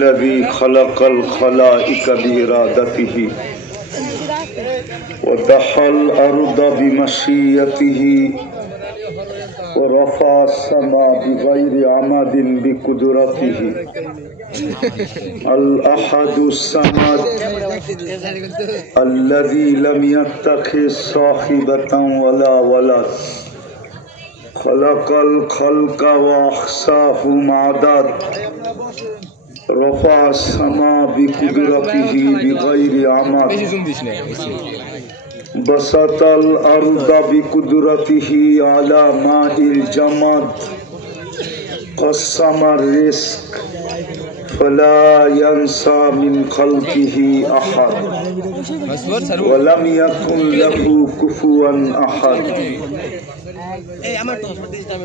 الذي خلق الخلائق بإرادته ودحى الأرض بمشيئته ورفع السماء بغير عمد بقدرته الأحد الصمد الذي لم يتخذ صاحبة ولا ولد خلق الخلق وأحصاهم عدد رفع السماء بقدرته بغير عمد بسط الأرض بقدرته على ماء الجمد قسم الرزق فلا ينسى من خلقه أحد ولم يكن له كفوا أحد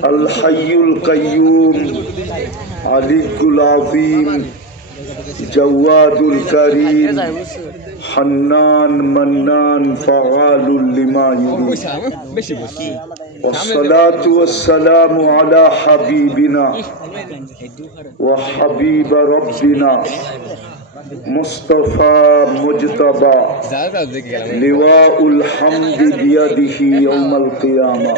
الحي القيوم علي العظيم جواد الكريم حنان منان فعال لما يريد والصلاة والسلام على حبيبنا وحبيب ربنا مصطفى مجتبى لواء الحمد بيده يوم القيامة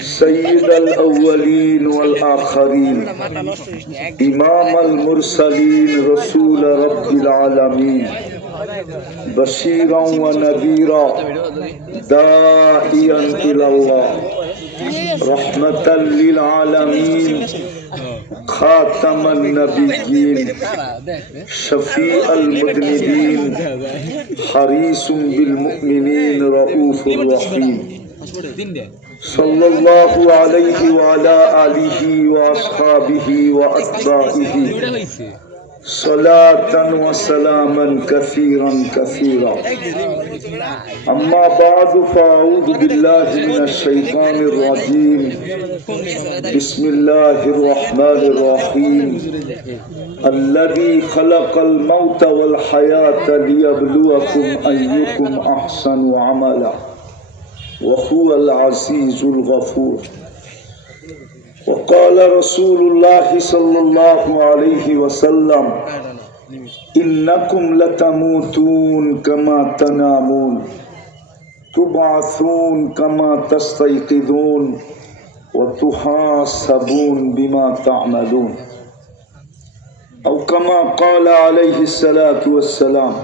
سيد الأولين والآخرين إمام المرسلين رسول رب العالمين بشيرا ونذيرا داعيا إلى الله رحمة للعالمين خاتم النبيين شفيع المذنبين حريص بالمؤمنين رؤوف رحيم صلى الله عليه وعلى آله وأصحابه وأتباعه صلاة وسلاما كثيرا كثيرا أما بعد فأعوذ بالله من الشيطان الرجيم بسم الله الرحمن الرحيم الذي خلق الموت والحياة ليبلوكم أيكم أحسن عملا وهو العزيز الغفور وقال رسول الله صلى الله عليه وسلم إنكم لتموتون كما تنامون تبعثون كما تستيقظون وتحاسبون بما تعملون أو كما قال عليه الصلاة والسلام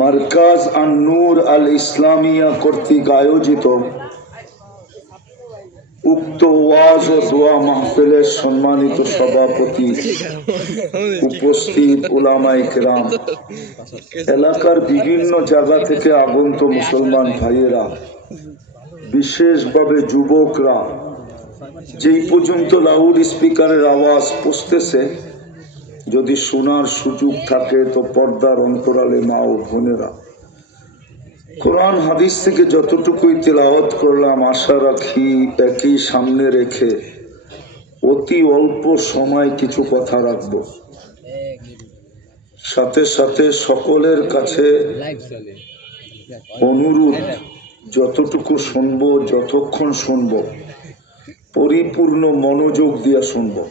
মার্কাজ আন-নূর আল ইসলামিয়া কর্তৃক আয়োজিত উক্ত ওয়াজ ও দোয়া মাহফিলের সম্মানিত সভাপতি, উপস্থিত উলামায়ে কেরাম, এলাকার বিভিন্ন জায়গা থেকে আগত মুসলমান ভাইয়েরা, বিশেষভাবে যুবকরা, যেই পর্যন্ত লাউড স্পিকারের আওয়াজ পৌঁছতেছে, যদি শোনার সুযোগ থাকে তো পর্দার অন্তরালে মা ও বোনেরা, কোরআন হাদিস থেকে যতটুকুই তেলাওয়াত করলাম আশা রাখি একই সামনে রেখে অতি অল্প সময় কিছু কথা রাখব। সাথে সাথে সকলের কাছে অনুরোধ, যতটুকু শুনবো, যতক্ষণ শুনবো, পরিপূর্ণ মনোযোগ দিয়ে শুনবো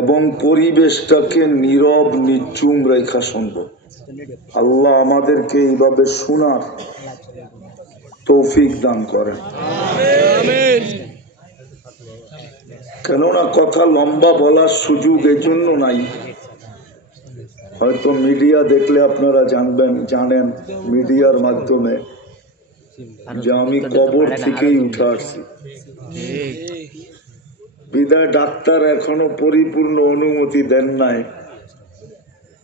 এবং পরিবেশটাকে নীরব নিচুম রেখা শুনবো। আল্লাহ আমাদেরকে এইভাবে শোনার তৌফিক দান করেন। কেননা কথা লম্বা বলার সুযোগ এজন্য নাই, হয়তো মিডিয়া দেখলে আপনারা জানেন মিডিয়ার মাধ্যমে যে আমি কবর থেকেই উঠে আসছি। বিদায় ডাক্তার এখনো পরিপূর্ণ অনুমতি দেন নাই,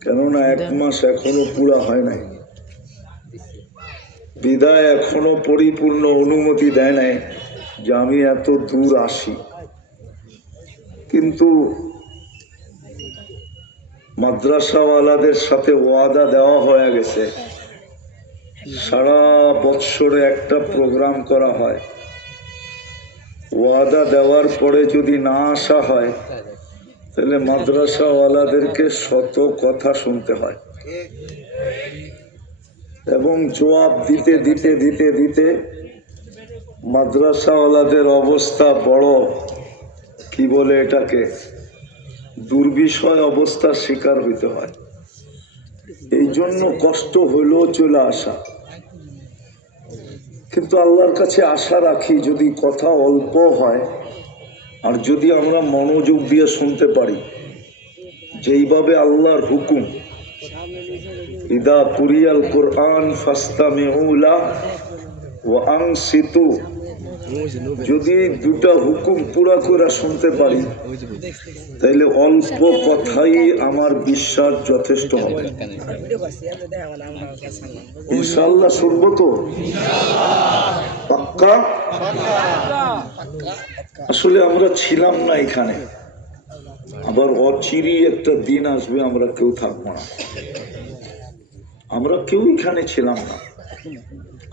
কেননা 1 মাস এখনো পুরা হয় নাই। বিদায় এখনো পরিপূর্ণ অনুমতি দেয় নাই যে আমি এত দূর আসি। কিন্তু মাদ্রাসাওয়ালাদের সাথে ওয়াদা দেওয়া হয়ে গেছে, সারা বৎসরে একটা প্রোগ্রাম করা হয়। ওয়াদা দেওয়ার পরে যদি না আসা হয় তাহলে মাদ্রাসাওয়ালাদেরকে শত কথা শুনতে হয় এবং জবাব দিতে দিতে দিতে দিতে মাদ্রাসাওয়ালাদের অবস্থা বড় কি বলে এটাকে দুর্বিষয় অবস্থার শিকার হইতে হয়। এই জন্য কষ্ট হইলেও চলে আসা, কিন্তু আল্লাহর কাছে আশা রাখি যদি কথা অল্প হয় আর যদি আমরা মনোযোগ দিয়ে শুনতে পারি, যেইভাবে আল্লাহর হুকুম ইদা কুরিয়াল কোরআন ফাস্তামিউ লাহু ওয়া আনসিতু, যদি দুটা হুকুম পুরা করে শুনতে পারি তাইলে অল্প কথাই আমার বিশ্বাস যথেষ্ট হবে। ইনশাআল্লাহ শুনবো তো? পাক্কা? আসলে আমরা ছিলাম না এখানে, আবার অচিরই একটা দিন আসবে আমরা কেউ থাকবো না। আমরা কেউ এখানে ছিলাম না,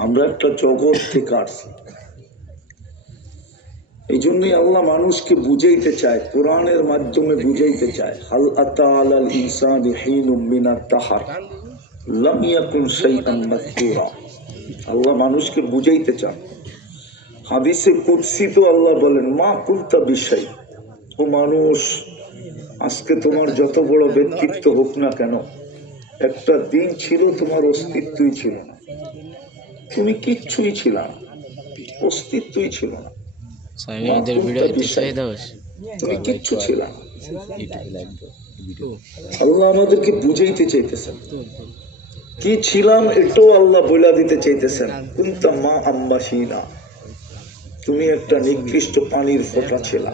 আমরা একটা জগৎ থেকে আসছি। এই জন্যই আল্লাহ মানুষকে বুঝাইতে চায়, কোরআনের মাধ্যমে বুঝাইতে চায়, হাল আতা আলাল ইনসানি হিনুম মিনাত তাহার লাম ইয়াকুন শাইআন মাযকুরা। আল্লাহ মানুষকে বুঝাইতে চান। হাদিসে কুদসি তো আল্লাহ বলেন, মা কুনতা বিশাই, ও মানুষ, আজকে তোমার যত বড় ব্যক্তিত্ব হোক না কেন, একটা দিন ছিল তোমার অস্তিত্বই ছিল না, তুমি কিচ্ছুই ছিল না, অস্তিত্বই ছিল না, তুমি কিচ্ছু ছিল না। আল্লাহ আমাদেরকে বুঝাইতে চাইতেছেন, কি ছিলাম এটাও আল্লাহ বলে দিতে চাইতেছেন। কুনতা মা আম্বাসিনা, তুমি একটা নিকৃষ্ট পানির ফোঁটা ছিলা।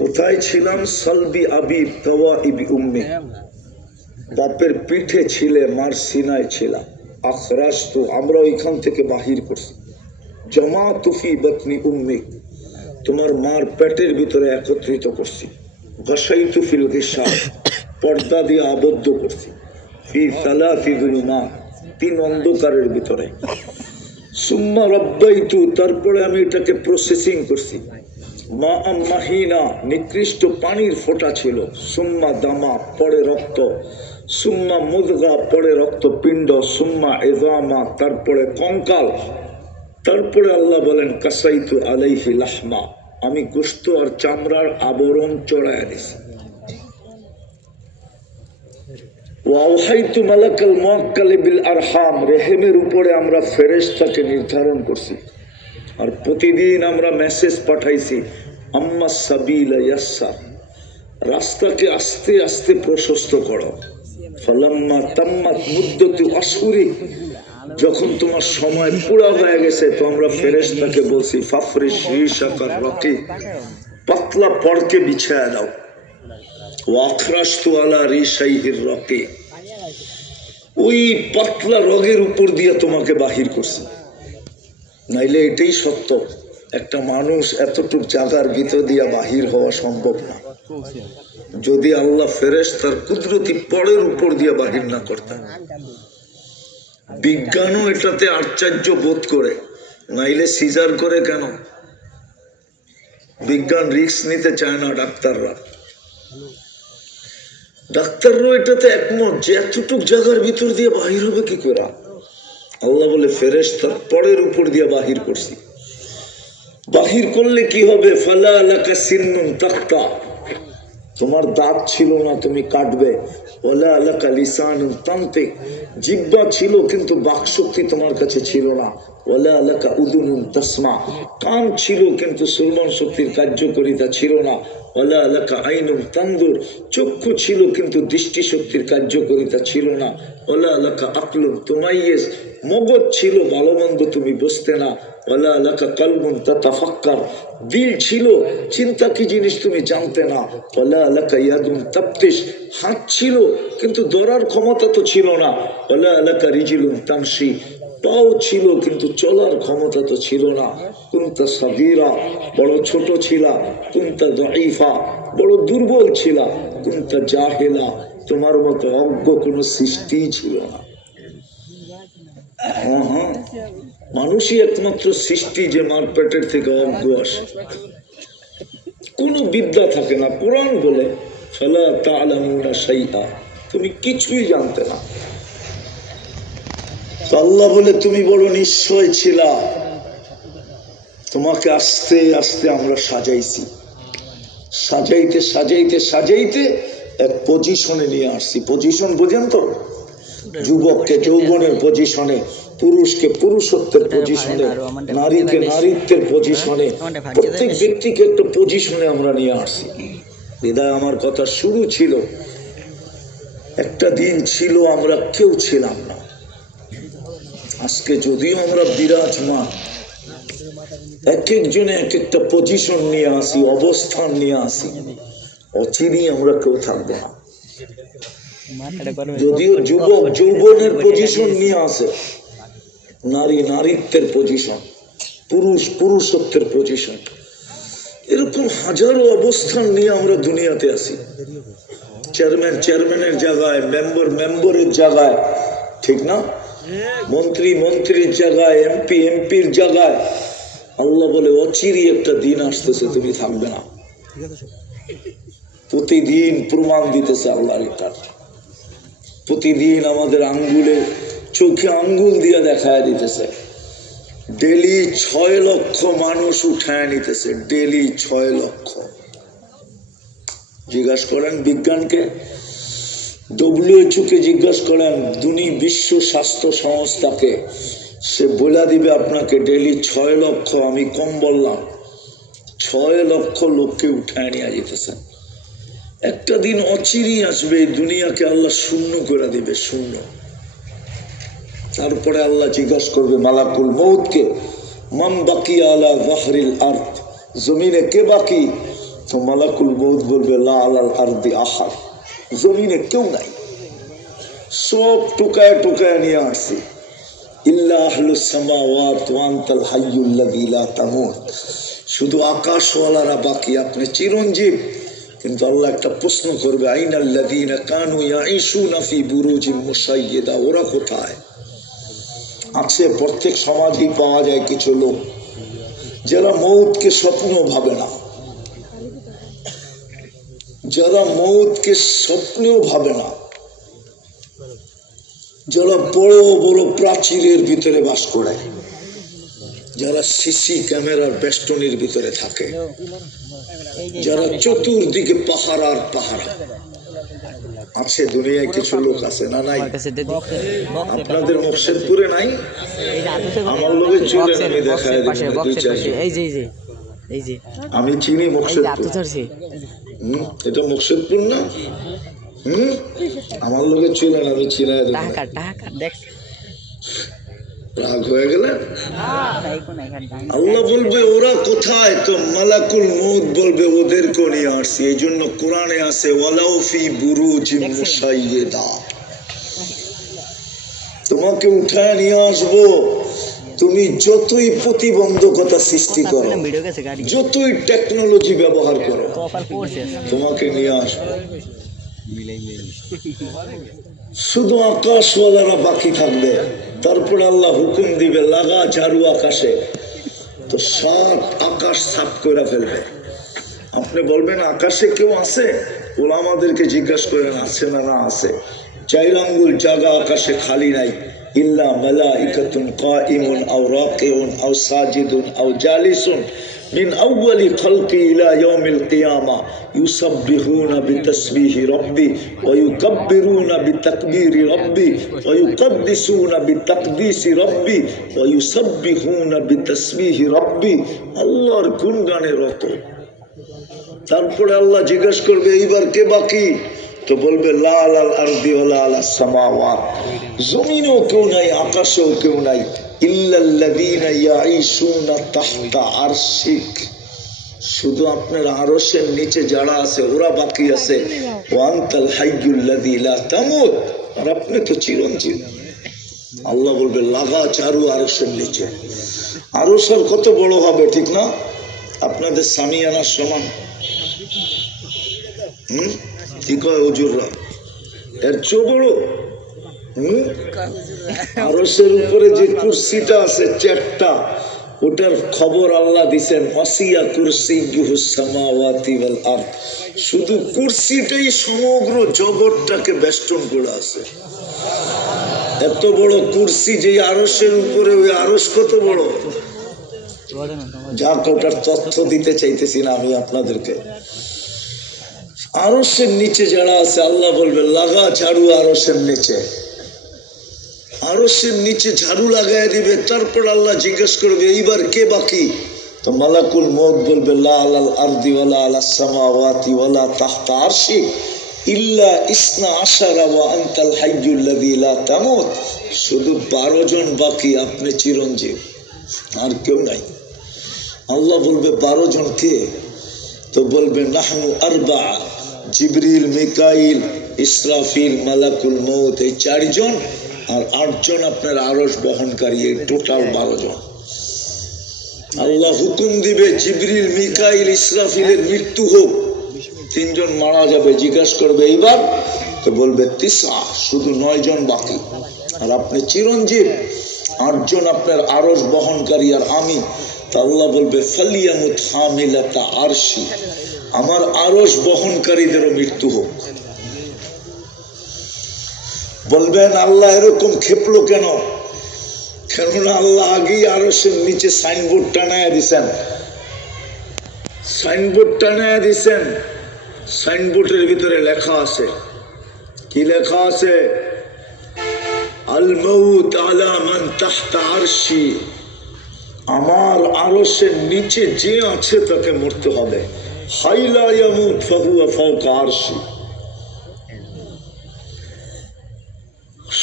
কোথায় ছিলাম? সালবি আবি তাওয়া ইবি উম্মি, বাপের পিঠে ছিলে, মার সিনায় ছিলা। আখরাজ তো আমরা ওইখান থেকে বাহির করছি। জমা তুফি বতনি উম্মি, তোমার মার পেটের ভিতরে একত্রিত করছি। গসাই তুফিল গিসা, পর্দা দিয়ে আবদ্ধ করছি। ফি সালাসি যুলুমাত, তিন অন্ধকারের ভিতরে। সুম্মা রব্বাইতু, তারপরে আমি এটাকে প্রসেসিং করছি। মা আম্মাহিনা, নিকৃষ্ট পানির ফোঁটা ছিল। সুম্মা দামা, পরে রক্ত। সুম্মা মুদগা, পরে রক্তপিণ্ড। সুম্মা ইযামা, তারপরে কঙ্কাল। তারপরে আল্লাহ বলেন কাসাইতু আলাইহি লাহমা, আমি গোশত আর চামড়ার আবরণ চড়াইয়া দিছি। ওয়াওহাইতু মালাকাল মুআক্কাল বিল আরহাম, রেহেমের উপরে আমরা ফেরেশতাকে নির্ধারণ করছি। আর প্রতিদিন আমরা মেসেজ পাঠাইছি, আম্মা সাবিলা ইয়াসসার, রাস্তাকে আস্তে আস্তে প্রশস্ত করো। ফালাম্মা তাম্মাত মুদ্দাতু আশহুরি, যখন তোমার সময় পুরা হয়ে গেছে তো আমরা ফেরেশতাকে বলছি ফাফরিশ রিশাকার রাকি, পাতলা পড়কে বিছায়া দাও। ওয়াখরাজতু আলা রিশাইহির রাকি, ওই পাতলা রগের উপর দিয়ে তোমাকে বাহির করছি। নাইলে এটাই সত্য, একটা মানুষ এতটুক জায়গার ভিতর দিয়ে বাহির হওয়া সম্ভব না, যদি আল্লাহ ফেরেশতার কুদরতি পরের উপর দিয়ে বাহির না করতেন। বিজ্ঞানও এটাতে আশ্চর্য বোধ করে, নাইলে সিজার করে কেন? বিজ্ঞান রিস্ক নিতে চায় না। ডাক্তাররাও এটাতে একমত যে এতটুক জায়গার ভিতর দিয়ে বাহির হবে কি করে। আল্লাহ বলে ফেরেশতার পরের উপর দিয়ে বাহির করছি। বাহির করলে কি হবে? ফালা লাকা সিন্নুন তাক্তা, তোমার দাঁত ছিল না, তুমি কাটবে। ওলা লাকা লিসানুন তানতিক, জিহ্বা ছিল কিন্তু বাকশক্তি তোমার কাছে ছিল না। ওলা লাকা উদুনুন তাসমা, কান ছিল কিন্তু শ্রবণ শক্তির কার্যকারিতা ছিল না। ওলা লাকা আইনুন তানদুর, চক্ষু ছিল কিন্তু দৃষ্টি শক্তির কার্যকারিতা ছিল না। ওলা লাকা আকলুন তুমাইয়িজ, মগজ ছিল, ভালো মন্দ তুমি বুঝতে না। ওলা লাকা কলবুন তাতাফাক্কার, দিল ছিল, চিন্তা কি জিনিস তুমি জানতে না। ওলা লাকা ইয়াদুন তাফতিশ, হাত ছিল কিন্তু ধরার ক্ষমতা তো ছিল না। ওলা লাকা রিজিলুন তামশি, পাও ছিল কিন্তু চলার ক্ষমতা তো ছিল না। কুনতা সাগীরা, বড় ছোট ছিলা। কুনতা দাঈফা, বড় দুর্বল ছিলা। কুনতা জাহিলা, তোমার মতো অজ্ঞ কোনো সৃষ্টিই ছিল না। মানুষই একমাত্র সৃষ্টি যে মার পেটের থেকে অজ্ঞ আসে, কোনো বিদ্যা থাকে না। কোরআন বলে ফালা তা'লামুনা শাইআ, তুমি কিছুই জানতে না। আল্লাহ বলে তুমি বড় নিশ্চয় ছিলা, তোমাকে আস্তে আস্তে আমরা সাজাইছি। সাজাইতে সাজাইতে সাজাইতে এক পজিশনে নিয়ে আসছি। পজিশন বোঝেন তো? যুবককে যৌবনের পজিশনে, পুরুষকে পুরুষত্বের পজিশনে, নারীকে নারীত্বের পজিশনে, প্রত্যেক ব্যক্তিকে একটা পজিশনে আমরা নিয়ে আসছি। বিদায় আমার কথা শুরু ছিল, একটা দিন ছিল আমরা কেউ ছিলাম না। আজকে যদিও আমরা বিরাজমান, এক একজনে এক একটা পজিশন নিয়ে আসি, অবস্থান নিয়ে আসি, অচিরেই আমরা কেউ থাকবো না। যদিও যুবক যৌবনের পজিশন নিয়ে আসে, নারী নারীত্বের পজিশন, পুরুষ পুরুষত্বের পজিশন, এরকম হাজারো অবস্থান নিয়ে আমরা দুনিয়াতে আসি। চেয়ারম্যান চেয়ারম্যানের জায়গায়, মেম্বার মেম্বারের জায়গায়, ঠিক না? মন্ত্রী মন্ত্রীর জায়গায়, এমপি এমপির জায়গায়। আল্লাহ বলে অচিরেই একটা দিন আসতেছে তুমি থাকবে না। প্রতিদিন প্রমাণ দিতেছে আল্লাহর এটা। প্রতিদিন আমাদের আঙ্গুলে, চোখে আঙ্গুল দিয়ে দেখায় দিতেছে। ডেলি 6 লক্ষ মানুষ উঠায় নিতেছে, ডেলি 6 লক্ষ। জিজ্ঞাসা করেন বিজ্ঞানকে, WHO কে জিজ্ঞাসা করেন, বিশ্ব স্বাস্থ্য সংস্থাকে, সে বলে দিবে আপনাকে ডেলি 6 লক্ষ, আমি কম বললাম, 6 লক্ষ লোককে উঠায় নিয়ে যেতেছেন। একটা দিন অচিরেই আসবে, এই দুনিয়াকে আল্লাহ শূন্য করে দিবে, শূন্য। তারপরে আল্লাহ জিজ্ঞাসা করবে মালাকুল মউতকে, মান বাকি আলা যাহরিল আরদ, জমিনে কে বাকি? তো মালাকুল মউত বলবে লা আলাল আরদি আহাদ, জমিনে কেউ নাই, সব টুকায় টুকায় নিয়ে আসছি। ইল্লা আহলুস সামাওয়াত ওয়া আনতাল হাইয়ুল লাযী লা তামুত, শুধু আকাশওয়ালারা বাকি, আপনি চিরঞ্জীব। কিন্তু আল্লাহ একটা প্রশ্ন করবে, আইনাল লাযীনা কানু ইয়াঈশুনা ফি বুরুজিন মুশাইয়্যিদা, ওরা কোথায় আছে? প্রত্যেক সমাজেই পাওয়া যায় কিছু লোক যারা মউতকে স্বপ্নও ভাবে না, যারা মউতকে স্বপ্নেও ভাবে না, যারা বড় বড় প্রাচীরের ভিতরে বাস করে, যারা সিসি ক্যামেরার বেষ্টনীর ভিতরে থাকে, যারা চতুর্দিকে পাহাড় আর পাহাড় আছে। দুনিয়ায় কিছু লোক আছে না নাই? আপনাদের মুর্শিদপুরে নাই? আমার লোকের চলে আমি দেখায় আমি চিনি মুর্শিদপুর। এটা মুর্শিদপুর না? আমার লোকের চলে আমি চিনাই দেব। রাগ হয়ে গেলেন? আল্লাহ বলবে ওরা কোথায়? তো মালাকুল মউত বলবে ওদেরকে নিয়ে আসছি। এই জন্য কোরআনে আছে ওয়ালাউ ফি বুরুজিন মুশাইয়্যিদা, তোমাকে উঠায় নিয়ে আসবো। তুমি যতই প্রতিবন্ধকতা সৃষ্টি করো, যতই টেকনোলজি ব্যবহার করো, তোমাকে নিয়ে আসবো। শুধু আকাশওয়ালারা বাকি থাকবে। তারপরে আল্লাহ হুকুম দিবে লাগা ঝাড়ু আকাশে, তো 7 আকাশ সাফ করে ফেলবে। আপনি বলবেন আকাশে কেউ আছে? ওলামাদেরকে জিজ্ঞাসা করেন আছে না না আছে। 4 আঙ্গুল জায়গা আকাশে খালি নাই। ইল্লা মালাইকাতুন কাইমুন আও রাকিউন আও সাজিদুন আও জালিসুন মিন আউয়ালি খালকি ইলা ইয়াউমিল কিয়ামা ইউসাব্বিহুনা বিতাসবিহি রাব্বি ওয়া ইউকাব্বিরুনা বিতাকবীরি রাব্বি ওয়া ইউকাদ্দিসুনা বিতাকদিসি রাব্বি ওয়া ইউসাব্বিহুনা বিতাসবিহি রাব্বি। আল্লাহর গুণগানে রত। তারপরে আল্লাহ জিজ্ঞাসা করবে এইবার কে বাকি? তো বলবে লা আলাল আরদি ওয়া লা আলাস সামাওয়াত, জমিনেও কেউ নাই, আকাশেও কেউ নাই। ইল্লাল্লাযীনা ইয়াঈশুনা তাহতা আরশিক, শুধু আপনার আরশের নিচে যারা আছে ওরা বাকি আছে। ওয়া আনতাল হাইয়ুল লাযী লা তামুত, আর আপনি তো চিরঞ্জীব। আল্লাহ বলবে লাগা চারু আরশের নিচে। আরশ আর কত বড় হবে ঠিক না? আপনাদের সামিয়ানার সমান। কি কয় হুজুররা? এর চেয়ে বড়। আরশের উপরে যে কুরসিটা আছে 4টা, ওটার খবর আল্লাহ দিছেন ওয়াসিয়া কুরসিয়্যুহুস সামাওয়াতি ওয়াল আরদ। শুধু কুরসিটাই সমগ্র জগৎটাকে বেষ্টন করে আছে। এত বড় কুরসি যে আরশের উপরে, ওই আরশ কত বড়? যাক, ওটার তথ্য দিতে চাইতেছি না আমি আপনাদেরকে। আরশের নিচে যারা আছে আল্লাহ বলবে লাগা ঝাড়ু আরশের নিচে। আরশের নিচে ঝাড়ু লাগাই দিবে, তারপর আল্লাহ জিজ্ঞেস করবে এইবার কে বাকি? তো মালাকুল মউত বলবে লা আলাল আরদি ওয়ালা আলাস সামাওয়াতি ওয়ালা তাহতা আরশি ইল্লা ইসনা আশারা ওয়া আনতাল হাইয়্যুল লাযী লা তামুত। শুধু 12 জন বাকি, আপনি চিরঞ্জীব, আর কেউ নাই। আল্লাহ বলবে 12 জন কে? তো বলবে নাহনু আরবা, জিবরিল, মিকাইল, ইসরাফিল, মালাকুল মউত, এই 4 জন, আর 8 জন আপনার আরশ বহনকারী, এই টোটাল 12 জন। আল্লাহ হুকুম দিবে জিবরিল, মিকাইল, ইসরাফিলের মৃত্যু হোক, 3 জন মারা যাবে। জিজ্ঞাসা করবে এইবার? তো বলবে তিসা, শুধু 9 জন বাকি, আর আপনি চিরঞ্জীব, 8 জন আপনার আরশ বহনকারী, আর আমি। তা আল্লাহ বলবে ফালিয়ামুত হামিলাতা আরশি, আমার আরশ বহনকারীদেরও মৃত্যু হোক। বলবেন আল্লাহ এরকম ক্ষেপলো কেন? কেননা আল্লাহ আগেই আরশের নিচে সাইনবোর্ড টানায়া দিছেন। সাইনবোর্ড টানায়া দিছেন, সাইনবোর্ডের ভিতরে লেখা আছে, কি লেখা আছে? আল মাউত আলা মান তাহতা আরশি, আমার আরশের নিচে যে আছে তাকে মরতে হবে। হাইলা ইয়ামুত ফাহুয়া ফাওকা আরশি,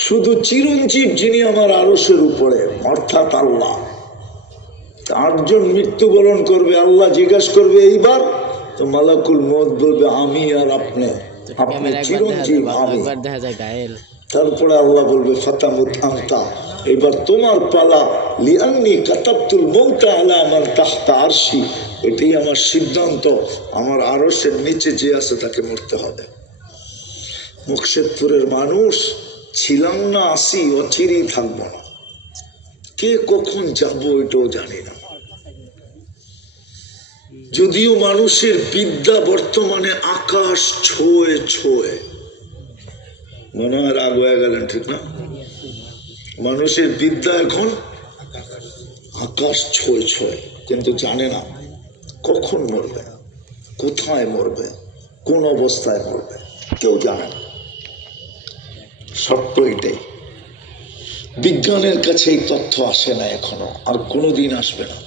শুধু চিরঞ্জীব যিনি আমার আরশের উপরে, অর্থাৎ আল্লাহ। 8 জন মৃত্যুবরণ করবে, আল্লাহ জিজ্ঞাসা করবে এইবার? তো মালাকুল মউত বলবে আমি আর আপনি, আপনি চিরঞ্জীব, আমি। তারপরে আল্লাহ বলবে ফাতামুত আনতা, এবার তোমার পালা। লিআন্নি কাতাবতুল মাউতা আলা মান তাহতা আরশি, এটাই আমার সিদ্ধান্ত, আমার আরশের নিচে যে আছে তাকে মরতে হবে। মুকশেদপুরের মানুষ ছিলাম না, আসি, অচিরেই থাকবো না। কে কখন যাব এটাও জানি না। যদিও মানুষের বিদ্যা বর্তমানে আকাশ ছোঁয়ে ছোঁয়ে, মনে হয় রাগ হয়ে গেলেন, ঠিক না? মানুষের বিদ্যা এখন আকাশ ছোঁয়ে ছোঁয়ে, কিন্তু জানে না কখন মরবে, কোথায় মরবে, কোন অবস্থায় মরবে, কেউ জানে না। সত্য এটাই। বিজ্ঞানের কাছে এই তথ্য আসে না এখনো, আর কোনোদিন আসবে না।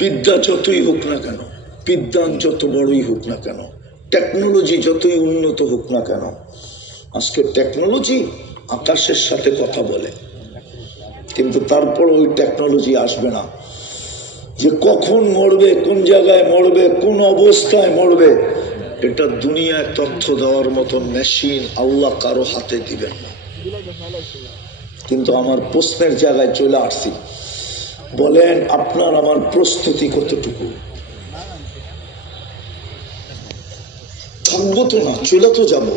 বিদ্যা যতই হোক না কেন, বিজ্ঞান যত বড়ই হোক না কেন, টেকনোলজি যতই উন্নত হোক না কেন, আজকে টেকনোলজি আকাশের সাথে কথা বলে, কিন্তু তারপর ওই টেকনোলজি আসবে না যে কখন মরবে, কোন জায়গায় মরবে, কোন অবস্থায় মরবে। এটা দুনিয়ায় তথ্য দেওয়ার মতো মেশিন আল্লাহ কারো হাতে দিবেন না। কিন্তু আমার প্রশ্নের জায়গায় চলে আসছি, বলেন আপনার আমার প্রস্তুতি কতটুকু? থাকবো তো না, চলে তো যাব।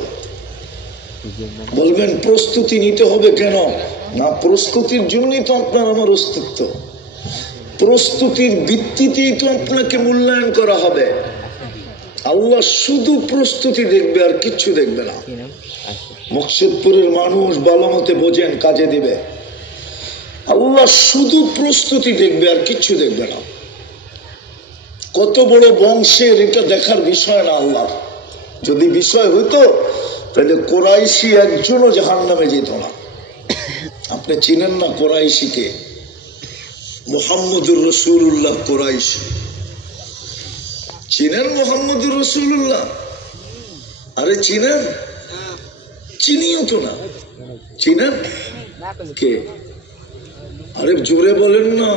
বলবেন প্রস্তুতি নিতে হবে কেন? না, প্রস্তুতির জন্যই তো আপনার আমার অস্তিত্ব। প্রস্তুতির ভিত্তিতেই তো আপনাকে মূল্যায়ন করা হবে। আল্লাহ শুধু প্রস্তুতি দেখবে, আর কিচ্ছু দেখবে না। মুকশেদপুরের মানুষ ভালো মতে বোঝেন, কাজে দিবে। আল্লাহ শুধু প্রস্তুতি দেখবে, আর কিচ্ছু দেখবে না। কত বড় বংশের এটা দেখার বিষয় না আল্লাহ। যদি বিষয় হইতো তাহলে কোরাইশি একজনও জাহান্নামে যেত না। আপনি চিনেন না কোরাইশিকে? মুহাম্মদুর রাসূলুল্লাহ কোরাইশি চিনেন? মুহাম্মদুর রাসূলুল্লাহ, আরে চিনেন? চিনিও তো না। চিনেন কে? আরে জোরে বলেন না,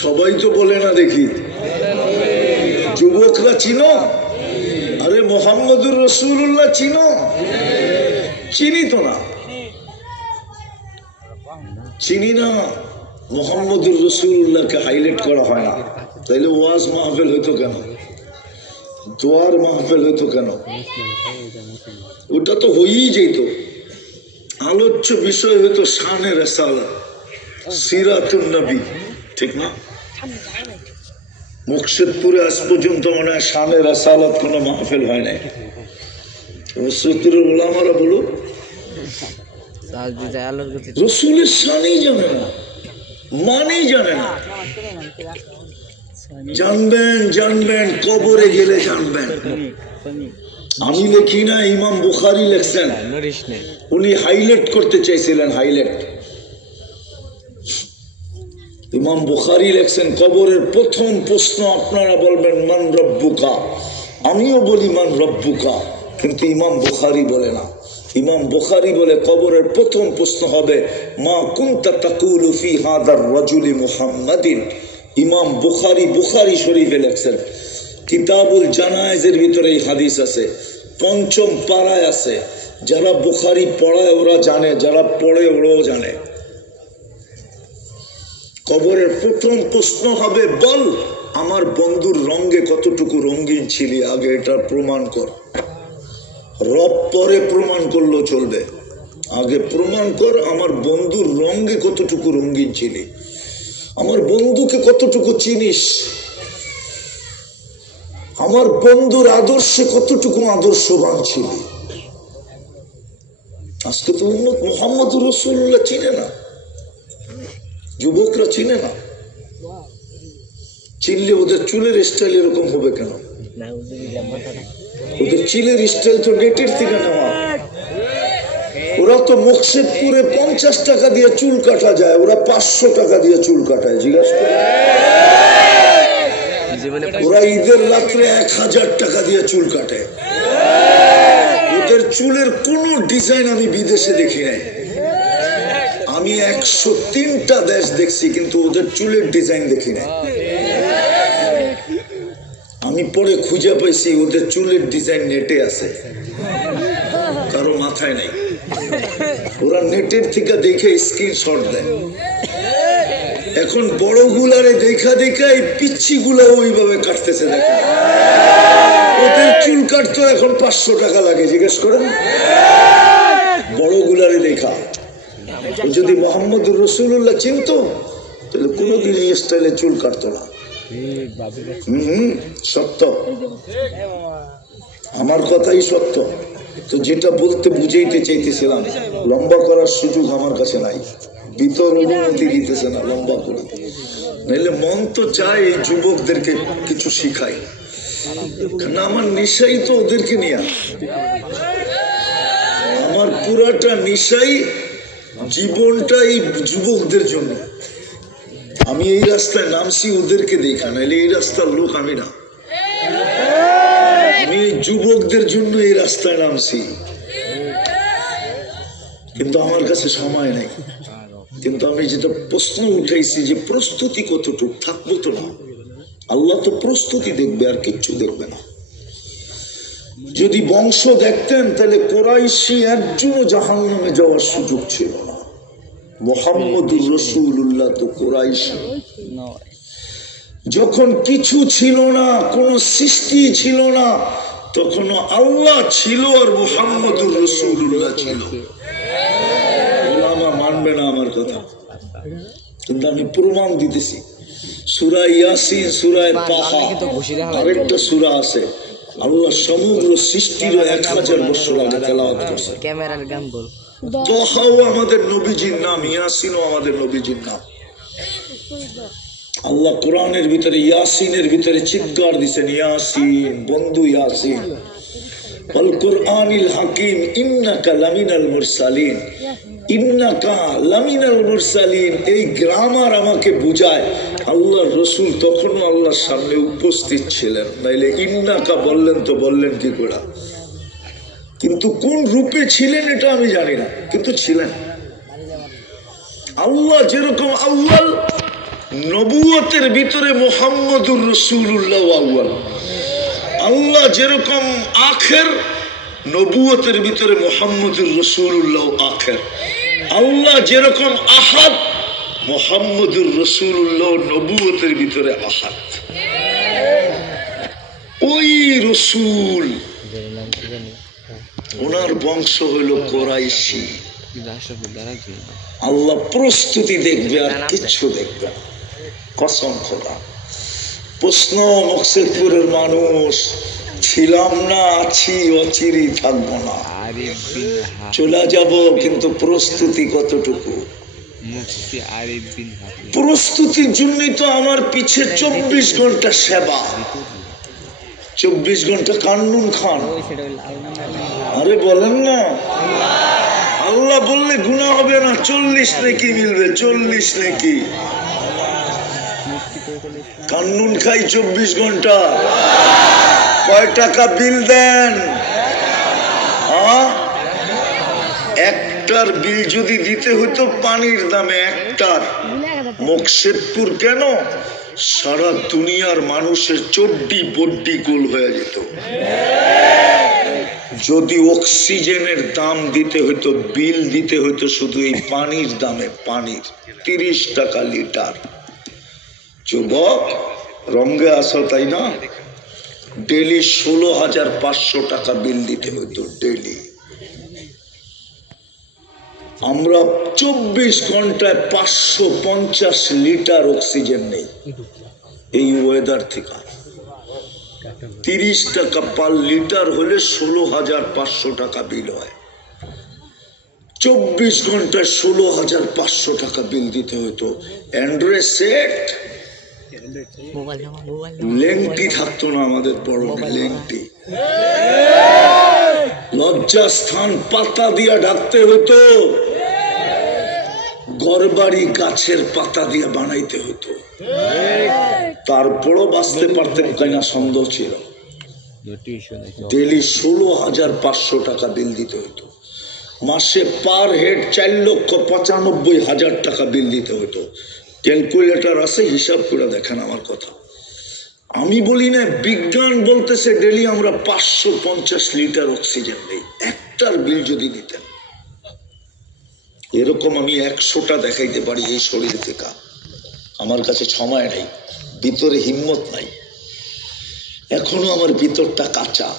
সবাই তো বলে না দেখি। যুবকরা চিনো? আরে মুহাম্মদুর রাসূলুল্লাহ চিনো? চিনি তো না, চিনি না। মুহাম্মদুর রাসূলুল্লাহকে হাইলাইট করা হয় না, তাইলে ওয়াজ মাহফিল হইতো কেন? দোয়ার মাহফিল হইতো কেন? ওটা তো হয়েই যেত। আলোচ্য বিষয় হইতো শানে রাসালাত, সিরাতুন নবী, ঠিক না? মুকশেদপুরে আজ পর্যন্ত মনে হয় শানে রাসালাত কোনো মাহফিল হয় নাই। মুকশেদপুরের ওলামারা বলো, রসুলের শানই জানে না, মানেই জানে না। জানবেন জানবেন, কবরে গেলে জানবেন। আমি লিখি না, ইমাম বুখারী লেখছেন। উনি হাইলাইট করতে চাইছিলেন, হাইলাইট। ইমাম বুখারী লেখছেন, কবরের প্রথম প্রশ্ন আপনারা বলবেন মান রব্বুকা, আমিও বলি মান রব্বুকা, কিন্তু ইমাম বুখারী বলে না। ইমাম বুখারী বলে কবরের প্রথম প্রশ্ন হবে মা কুনতা তাকুলু ফি হাদার রাজুলি মুহাম্মাদিন। ইমাম বুখারী বুখারী শরীফে লেখছেন, কিতাবুল জানায়েজের ভিতরে এই হাদিস আছে, পঞ্চম পারায় আছে। যারা বুখারী পড়ায় ওরা জানে, যারা পড়ে ওরাও জানে। কবরের প্রথম প্রশ্ন হবে, বল আমার বন্ধুর রঙে কতটুকু রঙিন ছিলি, আগে এটা প্রমাণ কর। রব পরে প্রমাণ করলেও চলবে, আগে প্রমাণ কর আমার বন্ধুর রঙে কতটুকু রঙিন ছিলি, আমার বন্ধুকে কতটুকু চিনিস, আমার বন্ধুর আদর্শে কতটুকু আদর্শবান ছিলি। আজকে তো উম্মত মুহাম্মদুর রাসূলুল্লাহ চিনে না, যুবকরা চিনে না। চিনলে ওদের চুলের স্টাইল এরকম হবে কেন? ওদের চুলের স্টাইল তো নেটের থেকে নেওয়া। ওরা তো মুকসেদপুরে 50 টাকা দিয়ে চুল কাটা যায়, ওরা 500 টাকা দিয়ে চুল কাটায়। জিজ্ঞাসা করে, ওরা ঈদের রাত্রে 1000 টাকা দিয়ে চুল কাটে। ওদের চুলের কোন ডিজাইন আমি বিদেশে দেখি নাই। আমি 103টা দেশ দেখছি, কিন্তু ওদের চুলের ডিজাইন দেখি নাই। আমি পরে খুঁজে পাইছি ওদের চুলের ডিজাইন নেটে আছে, কারো মাথায় নাই। ওরা নেটের থেকে দেখে স্ক্রিনশট দেয়। এখন বড় গুলারে দেখা দেখা এই পিচ্ছি গুলা ওইভাবে কাটতেছে। দেখেন ওদের চুল কাটতো এখন 500 টাকা লাগে। জিজ্ঞেস করেন, বড় গুলারে দেখা। যদি মুহাম্মদুর রাসূলুল্লাহ চিনতো তাহলে কোনোদিন এই স্টাইলে চুল কাটতো না। সত্য, আমার কথাই সত্য। তো যেটা বলতে বুঝাইতে চাইতেছিলাম, লম্বা করার সুযোগ আমার কাছে নাই, ভিতর অনুমতি দিতেছে না লম্বা করে। নাইলে মন তো চায় এই যুবকদেরকে কিছু শিখাই, কারণ আমার নেশাই তো ওদেরকে নিয়ে। আমার পুরাটা নেশাই, জীবনটা এই যুবকদের জন্য। আমি এই রাস্তায় নামছি ওদেরকে দেখা, নাইলে এই রাস্তার লোক আমি না। আমি এই যুবকদের জন্য এই রাস্তায় নামছি, কিন্তু আমার কাছে সময় নেই। কিন্তু আমি যেটা প্রশ্ন উঠাইছি যে প্রস্তুতি কতটুকু, থাকবো তো না। আল্লাহ তো প্রস্তুতি দেখবে, আর কিচ্ছু দেখবে না। যদি বংশ দেখতেন তাহলে কুরাইশি একজনও জাহান্নামে যাওয়ার সুযোগ ছিল না। মুহাম্মদুর রাসূলুল্লাহ তো কুরাইশি। যখন কিছু ছিল না, কোন সৃষ্টি ছিল না, তখনও আল্লাহ ছিল আর মুহাম্মদুর রাসূলুল্লাহ ছিল। ওলামা মানবে না আমার কথা, কিন্তু আমি প্রমাণ দিতেছি। সূরা ইয়াসিন, সূরা তাহা, আরেকটা সূরা আছে, আল্লাহ সমগ্র সৃষ্টির 1000 বছর আগে তেলাওয়াত করছে। ক্যামেরার গান বল। তাহাও আমাদের নবীজির নাম, ইয়াসিনও আমাদের নবীজির নাম। আল্লাহ কোরআনের ভিতরে ইয়াসিনের ভিতরে চিৎকার দিচ্ছেন, ইয়াসিন বন্ধু ইয়াসিন, আল কুরআনিল হাকিম, ইন্নাকা লামিনাল মুরসালিন। ইন্নাকা লামিনাল মুরসালিন, এই গ্রামার আমাকে বুঝায় আল্লাহর রাসূল তখনও আল্লাহর সামনে উপস্থিত ছিলেন, নাইলে ইন্নাকা বললেন তো বললেন কি করে? কিন্তু কোন রূপে ছিলেন এটা আমি জানি না, কিন্তু ছিলেন। আল্লাহ যেরকম আউয়াল, নবুয়তের ভিতরে মুহাম্মদুর রাসূলুল্লাহ আউয়াল। আল্লাহ যেরকম আখের, নবুয়তের ভিতরে মুহাম্মদুর রাসূলুল্লাহ আখের। আল্লাহ যেরকম আহাদ, মুহাম্মদুর রাসূলুল্লাহ নবুয়তের ভিতরে আহাদ। ওই রাসূল, ওনার বংশ হইল কুরাইশি। আল্লাহ প্রস্তুতি দেখবে, আর কিচ্ছু দেখবে না, কসম খোদা। প্রশ্ন, মুকসেদপুরের মানুষ ছিলাম না, আছি, অচিরেই থাকবো না, চলে যাব, কিন্তু প্রস্তুতি কতটুকু? মুফতি আরিফ বিন হাফিজ। প্রস্তুতির জন্যই তো আমার পিছে 24 ঘন্টা সেবা, 24 ঘন্টা কান্নুন খান। আরে বলেন না, আল্লাহ বললে গুনাহ হবে না, 40 নেকি মিলবে, 40 নেকি। কান্নুন খাই 24 ঘন্টা। কয় টাকা বিল দেন? একটার বিল যদি দিতে হইতো পানির দামে, একটার মোকশেদপুর কেন, সারা দুনিয়ার মানুষের চড্ডি বড্ডি গোল হয়ে যেত। যদি অক্সিজেনের দাম দিতে হইতো, বিল দিতে হইতো শুধু এই পানির দামে, পানির 30 টাকা লিটার। যুবক রঙে আসো তাই না, ডেলি 16,500 টাকা বিল দিতে হইতো ডেলি। আমরা 24 ঘন্টায় 550 লিটার অক্সিজেন নেই এই ওয়েদার থেকে। 30 টাকা পার লিটার হলে 16,500 টাকা বিল হয়। 24 ঘন্টায় 16,500 টাকা বিল দিতে হতো। অ্যান্ড্রয়েড সেট লেংটি থাকতো না আমাদের পরনে, লেংটি। লজ্জাস্থান পাতা দিয়া ঢাকতে হতো, ঘরবাড়ি গাছের পাতা দিয়া বানাইতে হতো। তারপরও বাঁচতে পারতেন কিনা সন্দেহ ছিল। ডেলি 16,500 টাকা বিল দিতে হতো। মাসে পার হেড 4,95,000 টাকা বিল দিতে হতো। ক্যালকুলেটর আছে, হিসাব করে দেখেন আমার কথা। আমি বলি না, বিজ্ঞান বলতেছে ডেলি আমরা 550 লিটার অক্সিজেন নেই। একটার বিল যদি দিতেন, এরকম আমি 100টা দেখাইতে পারি এই শরীর থেকে। আমার কাছে সময় নেই, ভিতরে হিম্মত নাই, এখনো আমার ভিতরটা কাঁচা।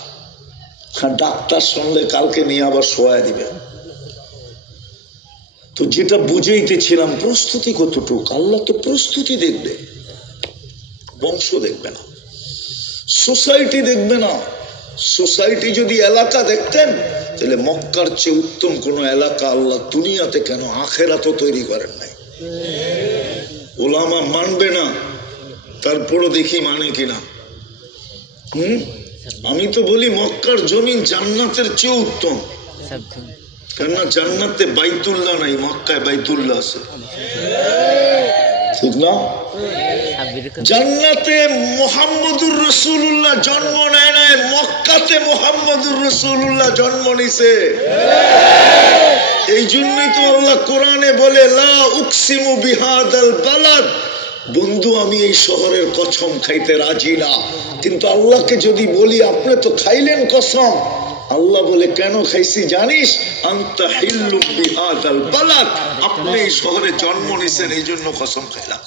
ডাক্তার শুনলে কালকে নিয়ে আবার শোয়া দিবে। তো যেটা বুঝাইতেছিলাম, প্রস্তুতি কতটুক। আল্লাহ তো প্রস্তুতি দেখবে, বংশ দেখবে না, সোসাইটি দেখবে না। সোসাইটি যদি এলাকা দেখতেন, তাহলে মক্কার চেয়ে উত্তম কোন এলাকা আল্লাহ দুনিয়াতে কেন আখেরাতও তৈরি করেন নাই। ওলামা মানবে না, তারপরও দেখি মানে কিনা। আমি তো বলি মক্কার জমিন জান্নাতের চেয়ে উত্তম, কেননা জান্নাতে বাইতুল্লাহ নাই, মক্কায় বাইতুল্লাহ আছে, ঠিক না? জান্নাতে মুহাম্মদুর রাসূলুল্লাহ জন্ম নেয় নাই, মক্কাতে মুহাম্মদুর রাসূলুল্লাহ জন্ম নিছে। এই জন্যই তো আল্লাহ কোরআনে বলে, লা উকসিমু বিহাদাল বালাদ। বন্ধু, আমি এই শহরের কসম খাইতে রাজি না, কিন্তু আল্লাহকে যদি বলি আপনি তো খাইলেন কসম, আল্লাহ বলে কেন খাইছি জানিস? আনতা হিল্লু বিহাদাল বালাদ, আপনি এই শহরে জন্ম নিছেন, এই জন্য কসম খাইলাম।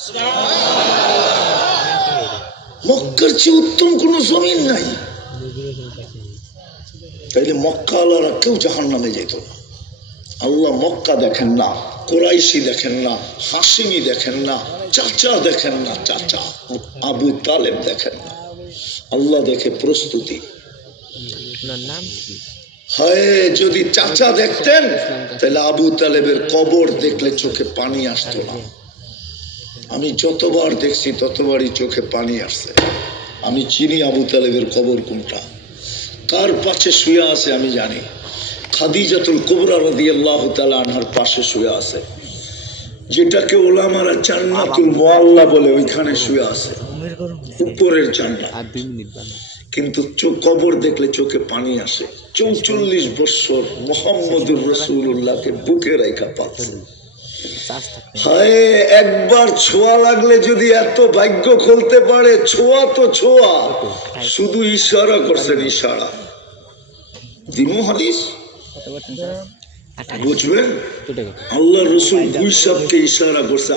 মক্কার চেয়ে উত্তম কোন জমিন নাই। তাইলে মক্কা আল্লাহরা কেউ জাহান্নামে যেত না। আল্লাহ মক্কা দেখেন না, কোরাইশি দেখেন না, হাসিমি দেখেন না, চাচা দেখেন না, চাচা আবু তালেব দেখেন না। আল্লাহ দেখে প্রস্তুতি। হায়, যদি চাচা দেখতেন তাহলে আবু তালেবের কবর দেখলে চোখে পানি আসতো না। আমি যতবার দেখছি ততবারই চোখে পানি আসছে। আমি চিনি আবু তালেবের কবর কোনটা, কার পাশে শুয়ে আছে আমি জানি। খাদিজাতুল কুবরা রাদিয়াল্লাহু তাআলা আনহার পাশে শুয়ে আছে, যেটাকে ওলামারা জান্নাতুল মুআল্লা বলে, ওইখানে শুয়ে আছে, উপরের জান্নাত। কিন্তু কবর দেখলে চোখে পানি আসে। 44 বছর মুহাম্মদুর রাসূলুল্লাহকে বুকে রাখা পাচ্ছে। হায়, একবার ছোঁয়া লাগলে যদি এত ভাগ্য খুলতে পারে। ছোঁয়া তো ছোঁয়া, শুধু ইশারা করছেন, ইশারা। দিমু হাদিস বুঝবেন? আল্লাহ রসুল গুইসাবকে ইশারা করছে,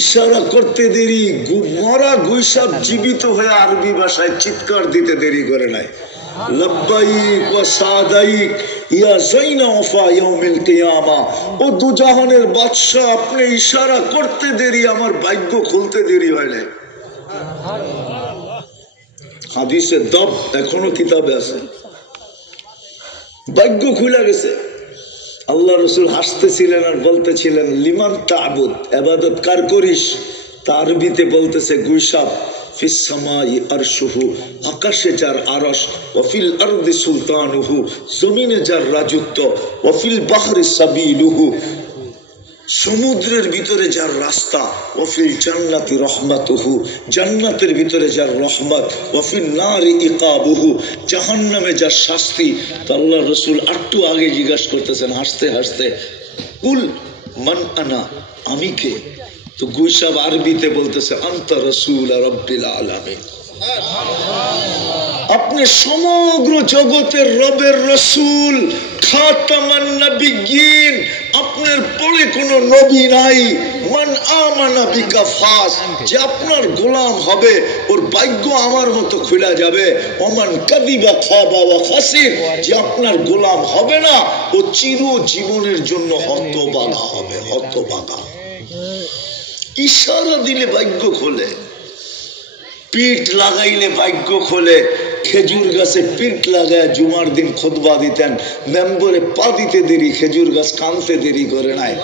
ইশারা করতে দেরি। মরা গুইসাব জীবিত হয়ে আরবি ভাষায় চিৎকার দিতে দেরি করে নাই। লব্বাইক ওয়া সাদাইক ইয়া যাইনা ওয়াফা ইয়াউমিল কিয়ামা। ও দুজাহানের বাদশা, আপনি ইশারা করতে দেরি, আমার ভাগ্য খুলতে দেরি হয় না। হাদিসে দব এখনো কিতাবে আছে, ভাগ্য খুলে গেছে। আল্লাহ রসুল হাসতেছিলেন আর বলতেছিলেন লিমান তা'বুদ, ইবাদত কার করিস? তা আরবিতে বলতেছে গুইসাব, ফিস সামাই আরশুহু, আকাশে যার আরশ, ওয়া ফিল আরদি সুলতানুহু, জমিনে যার রাজত্ব, ওয়া ফিল বাহরি সাবিলুহু, সমুদ্রের ভিতরে যার রাস্তা, ওয়া ফিল জান্নাতি রাহমাতুহু, জান্নাতের ভিতরে যার রহমত, ওয়া ফিন নারি ইকাবুহু, জাহান্নামে যার শাস্তি। তো আল্লাহ রসুল একটু আগে জিজ্ঞাসা করতেছেন হাসতে হাসতে, কুল মান আনা, আমি কে? তো গুইসাব আরবিতে বলতেছে আনতা রাসূল রাব্বিল আলামিন, আপনি সমগ্র জগতের রবের রসুল, খাতামান নবিয়্যিন, আপনার পরে কোনো নবী নাই। মান আমানা বিকা ফাস, যে আপনার গোলাম হবে ওর ভাগ্য আমার মতো খুলে যাবে। ওমান কাদিবা খাবা ওয়া খাসির, যে আপনার গোলাম হবে না ও চিরজীবনের জন্য হতভাগা হবে, হতভাগা। ইশারা দিলে ভাগ্য খোলে, পিঠ লাগাইলে ভাগ্য খোলে। খেজুর গাছে পিঠ লাগায় জুমার দিন খুতবা দিতেন, মেম্বরে পা দিতে দেরি, খেজুর গাছ কানতে দেরি করে নাই,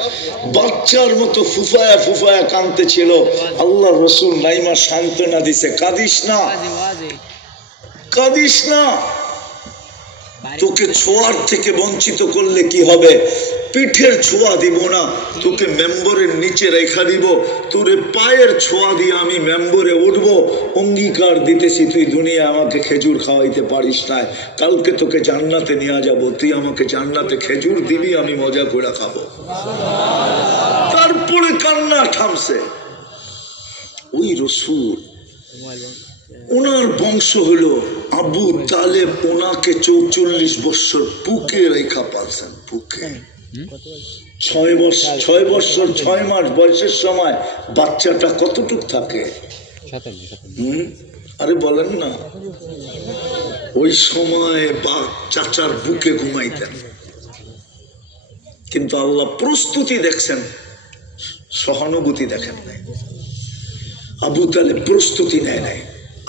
বাচ্চার মতো ফুফায়া ফুফায়া কানতে ছিল। আল্লাহ রসুল নাইমা সান্ত্বনা দিছে, কাঁদিস না, কাঁদিস না, তোকে ছোঁয়ার থেকে বঞ্চিত করলে কি হবে? পিঠের ছোঁয়া দিব না, তোকে মেম্বরের নিচে রেখা দিব, তোরে পায়ের ছোঁয়া দিয়ে আমি মেম্বরে উঠবো। অঙ্গীকার দিতেছি, তুই দুনিয়া আমাকে খেজুর খাওয়াইতে পারিস না, কালকে তোকে জান্নাতে নিয়ে যাব, তুই আমাকে জান্নাতে খেজুর দিবি, আমি মজা করে খাবো। তারপরে কান্না থামছে। ওই রসুল, ওনার বংশ হলো আবু তালেব, ওনাকে 44 বছর বুকে রেখা পালছেন, বুকে। 6 বছর 6 মাস বয়সের সময় বাচ্চাটা কতটুক থাকে? আরে বলেন না, ওই সময় চাচার বুকে ঘুমাইতেন। কিন্তু আল্লাহ প্রস্তুতি দেখছেন, সহানুভূতি দেখেন নাই। আবু তালেব প্রস্তুতি নেয় নাই,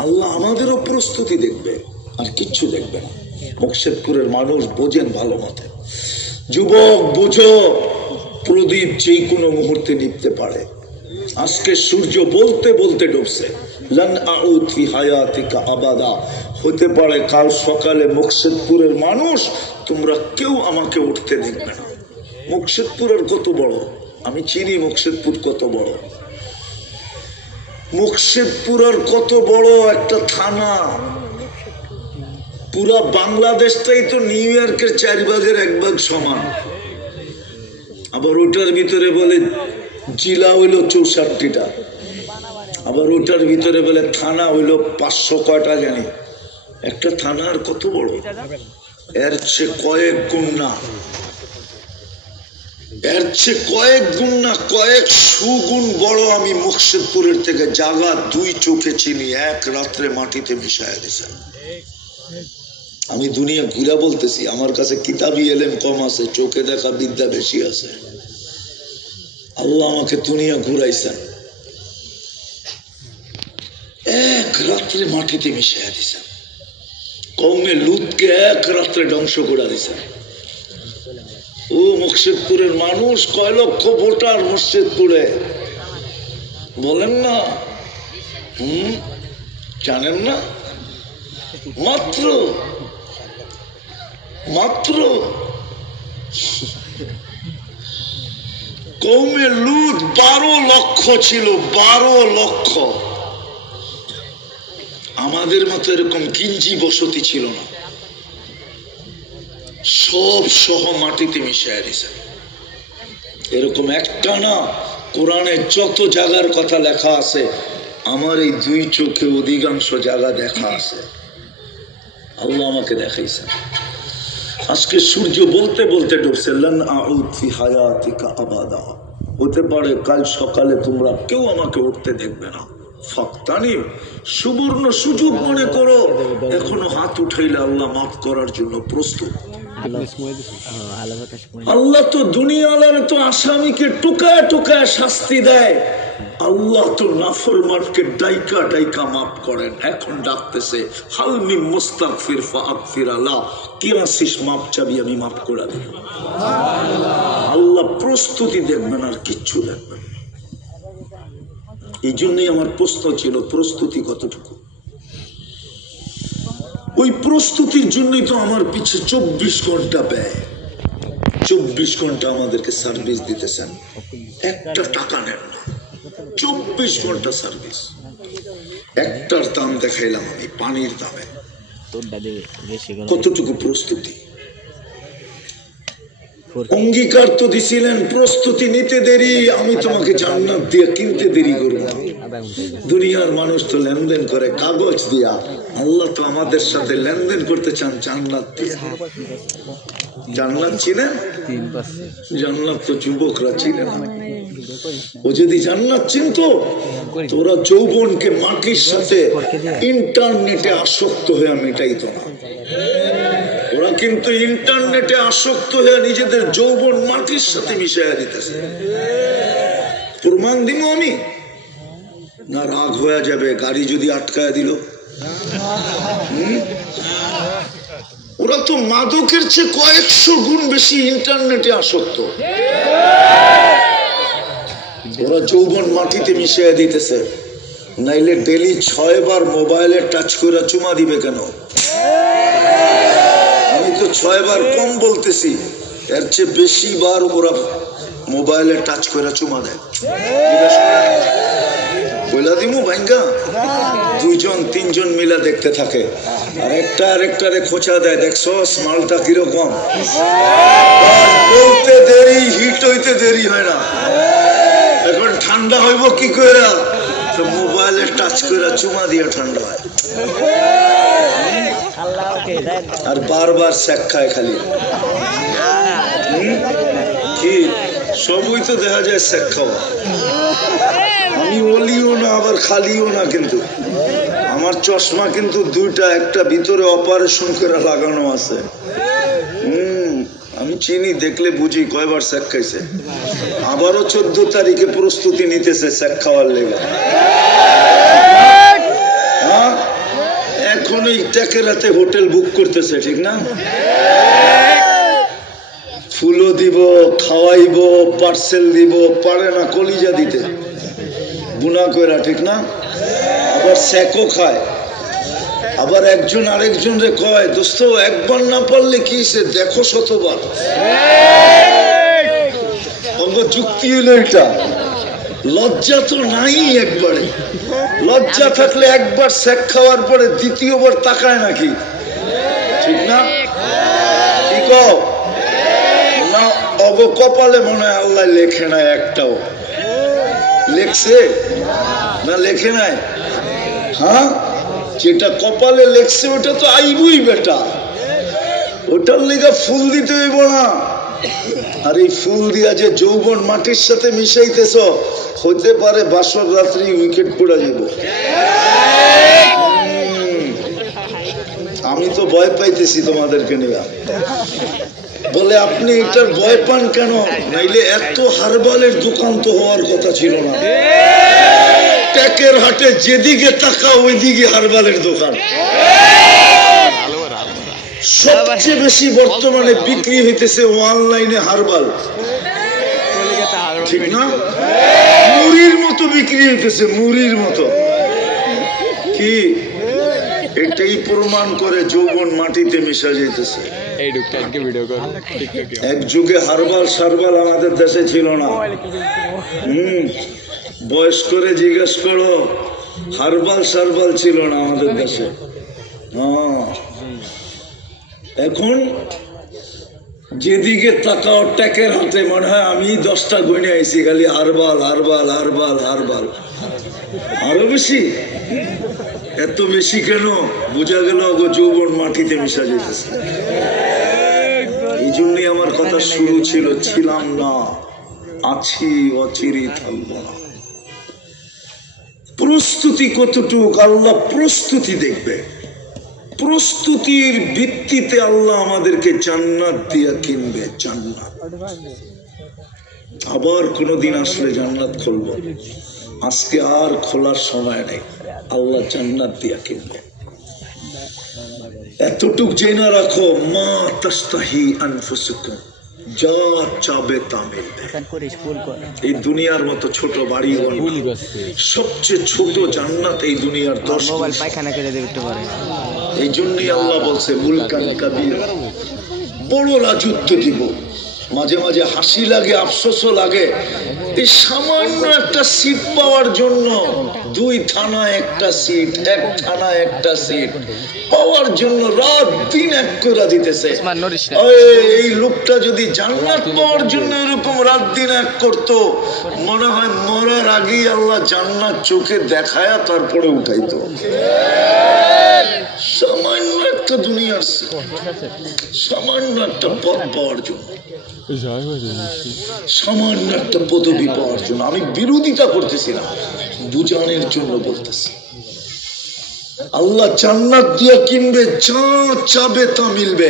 আল্লাহ আমাদেরও প্রস্তুতি দেখবে, আর কিচ্ছু দেখবে না। মুকশেদপুরের মানুষ বোঝেন ভালো মতে, যুবক বোঝো, প্রদীপ যে কোনো মুহূর্তে নিভতে পারে। আজকে সূর্য বলতে বলতে ডুবছে, লান আউদ ফি হায়াতিকা আবাদা, হতে পারে কাল সকালে মুকশেদপুরের মানুষ তোমরা কেউ আমাকে উঠতে দেখবে না। মুকশেদপুরের কত বড়, আমি চিনি মুকশেদপুর কত বড়। মুকশেদপুরের কত বড় একটা থানা, পুরা বাংলাদেশটাই তো নিউ ইয়র্কের 4 ভাগের 1 ভাগ সমান। আবার ওটার ভিতরে বলে জেলা হইল 64টা, আবার ওটার ভিতরে বলে থানা হইল 500 কয়টা জানি। একটা থানার কত বড়, এর চেয়ে কয়েক গুণ না, এর চেয়ে কয়েক গুণ না, কয়েক সুগুণ বড় আমি মুকশেদপুরের থেকে জায়গা 2 চোখে চিনি, 1 রাত্রে মাটিতে মিশাইয়া দিয়েছেন। আমি দুনিয়া ঘুরা বলতেছি, আমার কাছে কিতাবি এলেম কম আছে, চোখে দেখা বিদ্যা বেশি আছে। আল্লাহ আমাকে দুনিয়া ঘুরাইছেন, 1 রাত্রে মাটিতে মিশাইয়া দিয়েছেন। কওমে লুতকে 1 রাত্রে ধ্বংস করে দিয়েছেন। ও মুকশেদপুরের মানুষ, কয় লক্ষ ভোটার মুকশেদপুরে, বলেন না? জানেন না? মাত্র কওমে লুত 12 লক্ষ ছিল, 12 লক্ষ। আমাদের মতো এরকম গিঞ্জি বসতি ছিল না, সব সহ মাটিতে মিশাইয়া দিয়েছেন। এরকম একটা না, কোরআনে যত জায়গার কথা লেখা আছে, আমার এই 2 চোখে অধিকাংশ জায়গা দেখা আছে, আল্লাহ আমাকে দেখাইছেন। আজকে সূর্য বলতে বলতে ডুবছে, লান আউদ ফি হায়াতিকা আবাদা, হতে পারে কাল সকালে তোমরা কেউ আমাকে উঠতে দেখবে না। ফাক্তানি, সুবর্ণ সুযোগ মনে করো, এখনো হাত উঠাইলে আল্লাহ মাফ করার জন্য প্রস্তুত। আল্লাহ তো দুনিয়ার তো আসামিকে টুকায় টুকায় শাস্তি দেয়, আল্লাহ তো নাফরমানকে ডাইকা ডাইকা মাফ করেন। এখন ডাকতেছে হালমি মুস্তাগফির ফাগফির আল্লাহ, কি আসিস মাপ চাবি আমি মাফ করে দেব। আল্লাহ প্রস্তুতি দেখবেন আর কিচ্ছু দেখবেন। এই জন্যই আমার প্রশ্ন ছিল প্রস্তুতি কতটুকু। ওই প্রস্তুতির জন্যই তো আমার পিছে 24 ঘন্টা ব্যয়, 24 ঘন্টা আমাদেরকে সার্ভিস দিতেছেন, একটা টাকা নেন না, 24 ঘন্টা সার্ভিস। একটার দাম দেখাইলাম আমি পানির দামে, কতটুকু প্রস্তুতি। অঙ্গীকার তো দিছিলেন প্রস্তুতি নিতে দেরি, আমি তোমাকে জান্নাত দিয়ে কিনতে দেরি করব। দুনিয়ার মানুষ তো লেনদেন করে কাগজ দিয়া, আল্লাহ তো আমাদের সাথে লেনদেন করতে চান জান্নাত দিয়ে। জান্নাত চিনেন? জান্নাত তো যুবকরা চিনে না। ও যদি জান্নাত চিনতো, তোরা যৌবনকে মাটির সাথে ইন্টারনেটে আসক্ত হয়ে মেটাইতো না। ওরা কিন্তু ইন্টারনেটে আসক্ত হয়ে নিজেদের যৌবন মাটির সাথে মিশাইয়া দিতেছে। প্রমাণ দিব আমি না? রাগ হয়ে যাবে গাড়ি যদি আটকায় দিল। ওরা তো মাদকের চেয়ে কয়েকশো গুণ বেশি ইন্টারনেটে আসক্ত। ওরা যৌবন মাটিতে মিশিয়ে দিতেছে, নাইলে ডেলি 6 বার মোবাইলে টাচ করে চুমা দিবে কেন? আমি তো 6 বার কম বলতেছি, এর চেয়ে বেশি বার ওরা মোবাইলে টাচ করে চুমা দেয়। বইলা দিমু ভাইঙ্গা 2-3 জন মিলা দেখতে থাকে, আর আরেকটারে খোঁচা দেয়, দেখছস মালটা কিরকম। বলতে দেরি, হিট হইতে দেরি হয় না। এখন ঠান্ডা হইব কি করে? তো মোবাইলে টাচ করে চুমা দিয়ে ঠান্ডা হয়। আর বারবার শেখ খায় খালি। কি সবই তো দেখা যায় শেখ খাওয়া। আমি অলিও না আবার খালিও না, কিন্তু আমার চশমা কিন্তু দুইটা, একটা ভিতরে অপারেশন করে লাগানো আছে। আমি চিনি, দেখলে বুঝি কয়বার শেখ খাইছে। আবারও 14 তারিখে প্রস্তুতি নিতেছে শেখ খাওয়ার লেগে। হ্যাঁ, এখন এই ট্যাকের রাতে হোটেল বুক করতেছে, ঠিক না? ফুলও দিব, খাওয়াইব, পার্সেল দিব, পারে না কলিজা দিতে বুনা কইরা, ঠিক না? আবার স্যাকও খায়। আবার একজন আরেকজন রে কয়, দোস্ত একবার না পারলে কি সে দেখো 100 বার। যুক্তি হলো এটা। লজ্জা তো নাই একবারে। লজ্জা থাকলে একবার স্যাক খাওয়ার পরে দ্বিতীয়বার তাকায় নাকি, ঠিক না? কি কও না? অগ কপালে মনে হয় আল্লাহ লেখে নাই একটাও। লেখছে না লেখে নাই? হ্যাঁ, যেটা কপালে লেখছে ওটা তো আইবই বেটা, ওটার লেগা ফুল দিতে হইব না। আর এই ফুল দিয়া যে যৌবন মাটির সাথে মিশাইতেছ, হতে পারে বাসর রাত্রি উইকেট পড়া যাব। আমি তো ভয় পাইতেছি তোমাদেরকে নিয়ে। বলে আপনি এটার ভয় পান কেন? নাইলে এত হারবালের দোকান তো হওয়ার কথা ছিল না। ট্যাকের হাটে যেদিকে তাকা ওইদিকে হারবালের দোকান। সবচেয়ে বেশি বর্তমানে বিক্রি হইতেছে অনলাইনে হারবাল, ঠিক না? মুড়ির মতো বিক্রি হইতেছে, মুড়ির মতো। কি এটাই প্রমাণ করে যৌবন মাটিতে মিশা যাইতেছে। এক যুগে হারবাল সারবাল আমাদের দেশে ছিল না। বয়স করে জিজ্ঞেস করো, হারবাল সারবাল ছিল না আমাদের দেশে। হ্যাঁ, এখন যেদিকে তাকাও ট্যাকের হাতে, মনে হয় আমি 10টা গইনে আইছি খালি হারবাল হারবাল হারবাল হারবাল। আরো বেশি, এত বেশি কেন? বোঝা গেল যৌবন মাটিতে মিশা যেতেছে। এই জন্যই আমার কথা শুরু ছিল, ছিলাম না, আছি, অচিরেই থাকবো না। প্রস্তুতি কতটুক আল্লাহ প্রস্তুতি দেখবে। প্রস্তুতির ভিত্তিতে আল্লাহ আমাদেরকে জান্নাত দিয়া কিনবে। জান্নাত আবার কোনদিন আসলে জান্নাত খুলবো, আজকে আর খোলার সময় নেই। আল্লাহ জান্নাত দিয়া কিনবে। এতটুক জেনে রাখো, মা তাস্তাহি আনফুসুকুম, যা চাবে তা মিলবে। এই দুনিয়ার মতো ছোট বাড়ি, সবচেয়ে ছোট জান্নাত এই দুনিয়ার 10 পায়খানা করে দিতে পারে। এই জন্যই আল্লাহ বলছে মুলকান কাবীরা, বড় রাজত্ব দিব। মাঝে মাঝে হাসি লাগে, আফসোসও লাগে। এই সামান্য একটা সিট পাওয়ার জন্য 2 থানায় একটা সিট, 1 থানায় একটা সিট পাওয়ার জন্য রাত দিন এক করে দিতেছে। এই লোকটা যদি জান্নাত পাওয়ার জন্য এরকম রাত দিন এক করতো, মনে হয় মরার আগেই আল্লাহ জান্নাত চোখে দেখায়া তারপরে উঠাইতো। সামান্য একটা দুনিয়ার সিট, সামান্য একটা পদ পাওয়ার জন্য, সামান্য একটা পদবি পাওয়ার জন্য। আমি বিরোধিতা করতেছি না, বুঝানোর জন্য বলতেছি। আল্লাহ জান্নাত দিয়া কিনবে, যা চাবে তা মিলবে।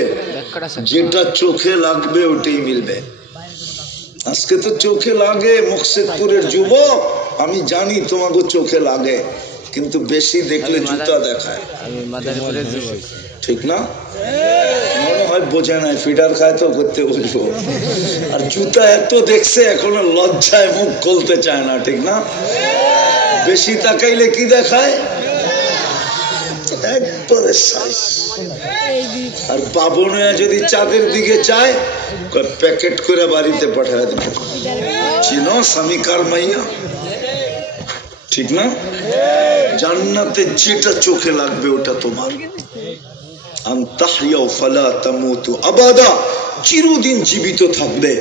যেটা চোখে লাগবে ওটাই মিলবে। আজকে তো চোখে লাগে মকসেদপুরের যুবক, আমি জানি তোমাকে চোখে লাগে, কিন্তু বেশি দেখলে জুতা দেখায়, ঠিক না? মনে হয় বোঝে নাই, ফিডার খায় তো করতে বুঝবো। আর জুতা এত দেখছে এখনো লজ্জায় মুখ খুলতে চায় না, ঠিক না? বেশি তাকাইলে কি দেখায়? একবারে সাইজ। আর বাবনয়া যদি চাঁদের দিকে চায়, প্যাকেট করে বাড়িতে পাঠায় দেবে। চিনো স্বামীকার মাইয়া, ঠিক না? জান্নাতে যেটা চোখে লাগবে ওটা তোমার। আনতাহইয়া ফালা তামুতু আবাদা, চিরদিন জীবিত থাকবে,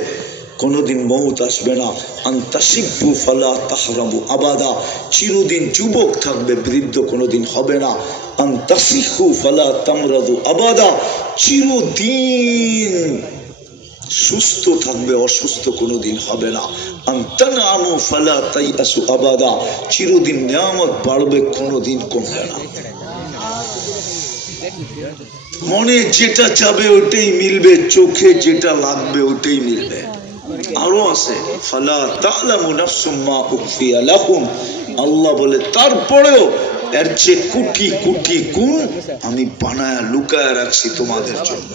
কোনদিন মৌত আসবে না। আনতাশিব্বু ফালা তাহরামু আবাদা, চিরদিন যুবক থাকবে, বৃদ্ধ কোনদিন হবে না। আনতাসিহু ফালা তামরাদু আবাদা, চিরদিন সুস্থ থাকবে, অসুস্থ কোনদিন হবে না। আনতানামু ফালা তাইয়াসু আবাদা, চিরদিন নিয়ামত বাড়বে, কোনদিন কমবে না। মনে যেটা চাবে ওটাই মিলবে, চোখে যেটা লাগবে ওটাই মিলবে। আরো আছে, ফালা তা'লামু নাফসুম মা উখফিয়া লাহুম, আল্লাহ বলে তারপরেও এর চেয়ে কোটি কোটি গুণ আমি বানায়া লুকায়া রাখছি তোমাদের জন্য।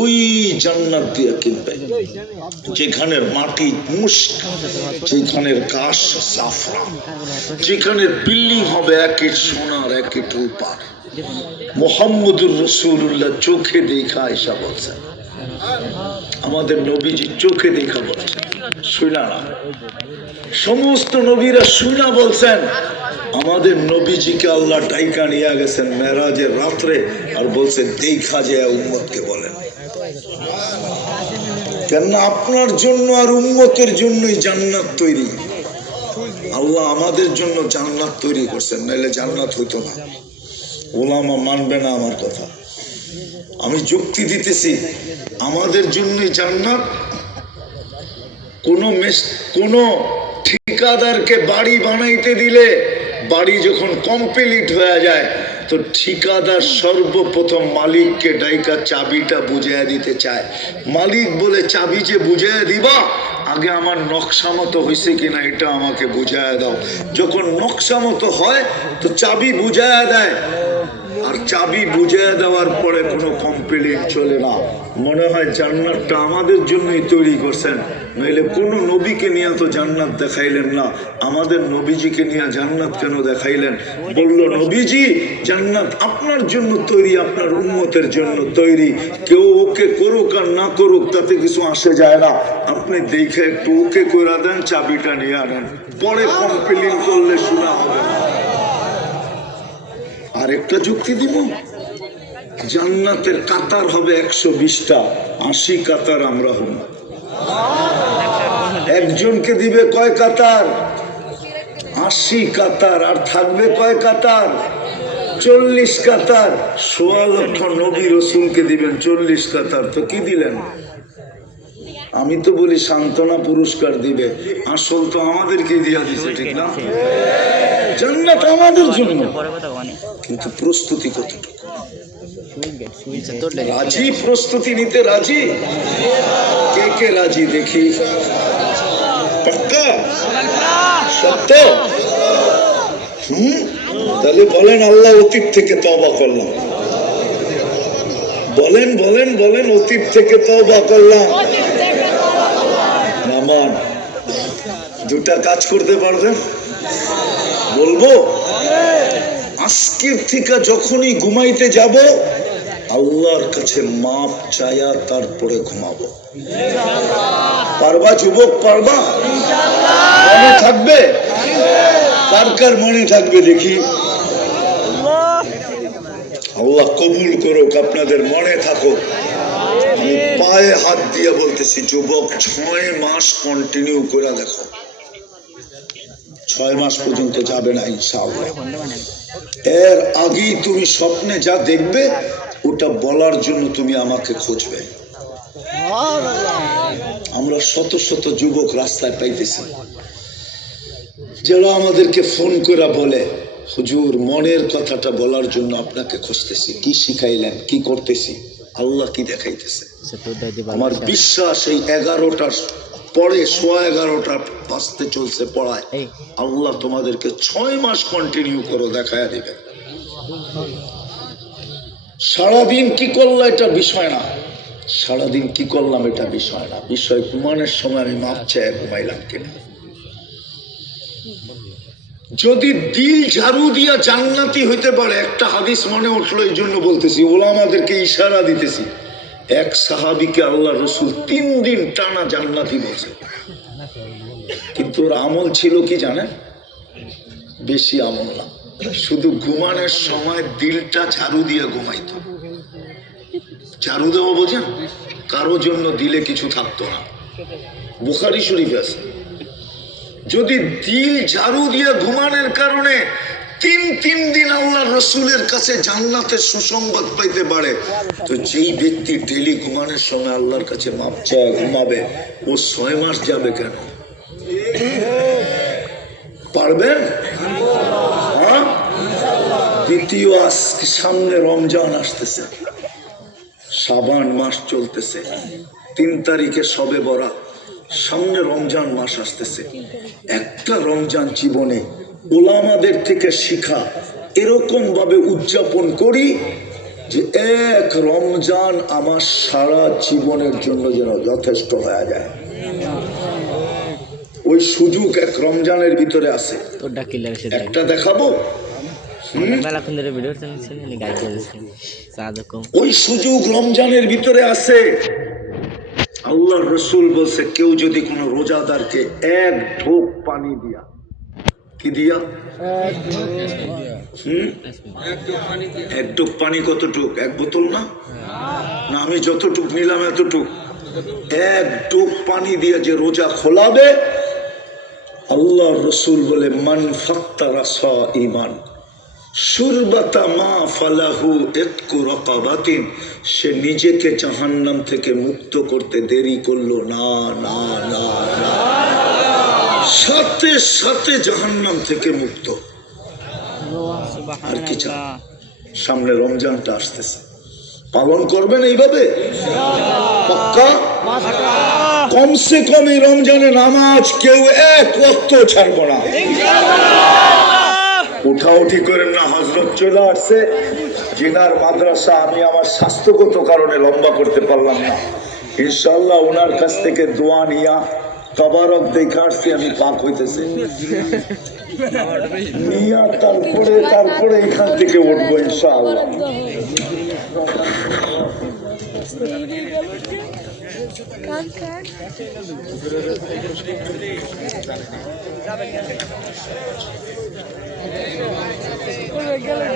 ওই জান্নাত দিয়া কিনবে, যেখানের মাটি মুস্ক, যেখানের ঘাস জাফরান, যেখানের বিল্ডিং হবে এক ইট সোনার এক ইট রূপার। মুহাম্মদুর রাসূলুল্লাহ চোখে দেখা আয়েশা বলছেন, আমাদের নবীজি চোখে দেখা বলছেন, শুনা না। সমস্ত নবীরা শুনা বলছেন, আমাদের নবীজিকে আল্লাহ ডাইকা নিয়ে গেছেন মেরাজের রাত্রে, আর বলছে দেখা যায় উম্মতকে বলেন। কেননা আপনার জন্য আর উম্মতের জন্যই জান্নাত তৈরি। আল্লাহ আমাদের জন্য জান্নাত তৈরি করছেন, নাইলে জান্নাত হইতো না। ওলামা মানবে না আমার কথা, আমি যুক্তি দিতেছি। আমাদের জন্যই জান্নাত। কোন ঠিকাদারকে বাড়ি বানাইতে দিলে, বাড়ি যখন কমপ্লিট হয়ে যায়, তো ঠিকাদার সর্বপ্রথম মালিককে ডাইকা চাবিটা বুঝাইয়া দিতে চায়। মালিক বলে, চাবি যে বুঝাইয়া দিবা, আগে আমার নকশা মতো হয়েছে কিনা এটা আমাকে বুঝাইয়া দাও। যখন নকশা মতো হয় তো চাবি বুঝাইয়া দেয়, আর চাবি বুঝাইয়া দেওয়ার পরে কোনো কমপ্লেইন চলে না। মনে হয় জান্নাতটা আমাদের জন্যই তৈরি করছেন, নইলে কোনো নবীকে নিয়ে তো জান্নাত দেখাইলেন না। আমাদের নবীজিকে নিয়ে জান্নাত কেন দেখাইলেন? বলল, নবীজি জান্নাত আপনার জন্য তৈরি, আপনার উম্মতের জন্য তৈরি। কেউ ওকে করুক আর না করুক তাতে কিছু আসে যায় না, আপনি দেখে একটু ওকে করে দেন, চাবিটা নিয়ে আনেন, পরে কমপ্লেইন করলে শোনা হবে না। আরেকটা যুক্তি দিব, জান্নাতের কাতার হবে 120টা, 80 কাতার আমরা হব। একজনকে দিবে কয় কাতার? 80 কাতার। আর থাকবে কয় কাতার? 40 কাতার। 1.25 লক্ষ নবী রসুলকে দিবেন 40 কাতার, তো কি দিলেন? আমি তো বলি সান্ত্বনা পুরস্কার দিবে, আসল তো আমাদেরকে দিয়া দিছে, ঠিক না? জান্নাত আমাদের জন্য, কিন্তু প্রস্তুতি কতটুকু? রাজি? প্রস্তুতি নিতে রাজি? কে কে রাজি দেখি? পাক্কা? সত্য? তাহলে বলেন আল্লাহ অতীত থেকে তওবা করলাম। বলেন বলেন বলেন, অতীত থেকে তওবা করলাম। নামান দুটা কাজ করতে পারবেন? বলবো, আজকের থেকে যখনই ঘুমাইতে যাব আল্লাহর কাছে মাপ চায়া তারপরে ঘুমাবো। পারবা যুবক? পারবা? মনে থাকবে? কার কার মনে থাকবে দেখি? আল্লাহ কবুল করুক, আপনাদের মনে থাকুক। আমি পায়ে হাত দিয়ে বলতেছি, যুবক 6 মাস কন্টিনিউ করে দেখো। 6 মাস পর্যন্ত যাবে না ইনশাআল্লাহ। এর আগেই তুমি স্বপ্নে যা দেখবে ওটা বলার জন্য তুমি আমাকে খুঁজবে। আমরা শত শত যুবক রাস্তায় পাইতেছি যারা আমাদেরকে ফোন করে বলে, হুজুর মনের কথাটা বলার জন্য আপনাকে খুঁজতেছি, কি শিখাইলেন, কি করতেছি, আল্লাহ কি দেখাইতেছে। আমার বিশ্বাস এই 11টার পরে 11:15 বাজতে চলছে পড়ায়, আল্লাহ তোমাদেরকে 6 মাস কন্টিনিউ করো, দেখায়া দিবে। সারাদিন কি করলো এটা বিষয় না, সারাদিন কি করলাম এটা বিষয় না, বিষয় ঘুমানোর সময় আমি মাপ চাই ঘুমাইলাম কিনা। যদি দিল ঝাড়ু দিয়া জান্নাতি হইতে পারে, একটা হাদিস মনে উঠলো এই জন্য বলতেছি, ওলামাদেরকে ইশারা দিতেছি। এক সাহাবীকে আল্লাহ রসুল 3 দিন টানা জান্নাতি বলছে, কিন্তু ওর আমল ছিল কি জানেন? বেশি আমল না, শুধু ঘুমানোর সময় দিলটা ঝাড়ু দিয়ে ঘুমাইতো। ঝাড়ু দেওয়া বোঝেন? কারো জন্য দিলে কিছু থাকতো না, বুখারী শরীফে আছে। যদি দিল ঝাড়ু দিয়ে ঘুমানোর কারণে 3 দিন আল্লাহ রসুলের কাছে জান্নাতের সুসংবাদ পাইতে পারে, তো যেই ব্যক্তি ডেলি ঘুমানোর সময় আল্লাহর কাছে মাপ চায় ঘুমাবে, ও 6 মাস যাবে কেন? পারবেন? হ্যাঁ। দ্বিতীয়, আজকে সামনে রমজান আসতেছে, শাবান মাস চলতেছে, 3 তারিখে শবে বরাত, সামনে রমজান মাস আসতেছে। একটা রমজান জীবনে ওলামাদের থেকে শিখা এরকম ভাবে উদযাপন করি যে এক রমজান আমার সারা জীবনের জন্য যেন যথেষ্ট হয়ে যায়। ওই সুযোগ এক রমজানের ভিতরে আছে, একটা দেখাবো। ওই সুযোগ রমজানের ভিতরে আছে। আল্লাহর রসুল বলছে, কেউ যদি কোনো রোজাদারকে 1 ঢোক পানি দিয়া, কি দিয়া? 1 ঢোক পানি কতটুক? 1 বোতল না? না, আমি যতটুক নিলাম এতটুক। 1 ঢোক পানি দিয়া যে রোজা খোলাবে, আল্লাহর রসুল বলে, মান ফাত্তারা সাইমান শুরবাতা মা ফালাহু ইতকু রাকাবাতিন, সে নিজেকে জাহান্নাম থেকে মুক্ত করতে দেরি করলো না, না না না, সাথে সাথে জাহান্নাম থেকে মুক্ত। আর কি চান? সামনে রমজানটা আসতেছে, পালন করবেন এইভাবে? পাক্কা? কমসে কম এই রমজানে নামাজ কেউ 1 ওয়াক্ত ছাড়বো না। উঠাউঠি করেন না, হযরত চলে আসছে, জিনার মাদ্রাসা আমি আমার স্বাস্থ্যগত কারণে লম্বা করতে পারলাম না, ইনশাআল্লাহ ওনার কাছ থেকে দোয়া নিয়া তবারক দেখা আসছি, আমি পাক হইতেছে নিয়া তারপরে এখান থেকে উঠবো ইনশাআল্লাহ।